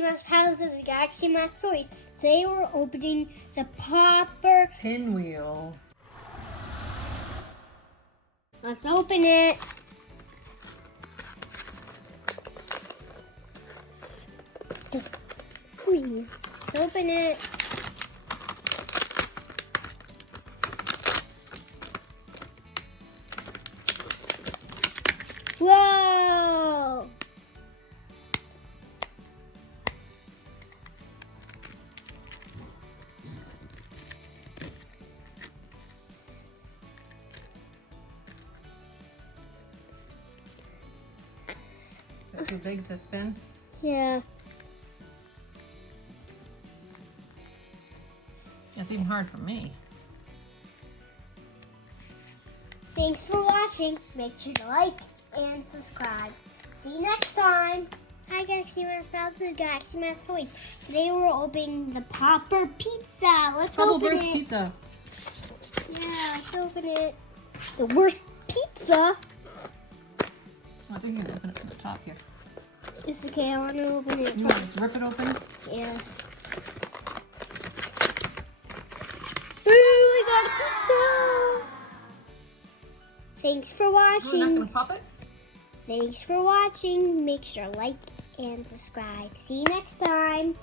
Galaxy Mouse Palaces and Galaxy Mouse Toys. Today we're opening the Popper Pinwheel. Let's open it. Please, let's open it. Whoa! Is that too big to spin? Yeah. It's even hard for me. Thanks for watching. Make sure to like and subscribe. See you next time. Hi, Galaxy Mouse Palaces and Galaxy Mouse Toys. Today we're opening the Popper Pizza. Let's Double open burst it. pizza. Yeah, let's open it. The worst pizza. I think you can open it from the top here. It's okay, I want to open it. You want to just rip it open? Yeah. Ooh, I got a pizza! Thanks for Oh, we're not watching. going to pop it? Thanks for watching. Make sure to like and subscribe. See you next time.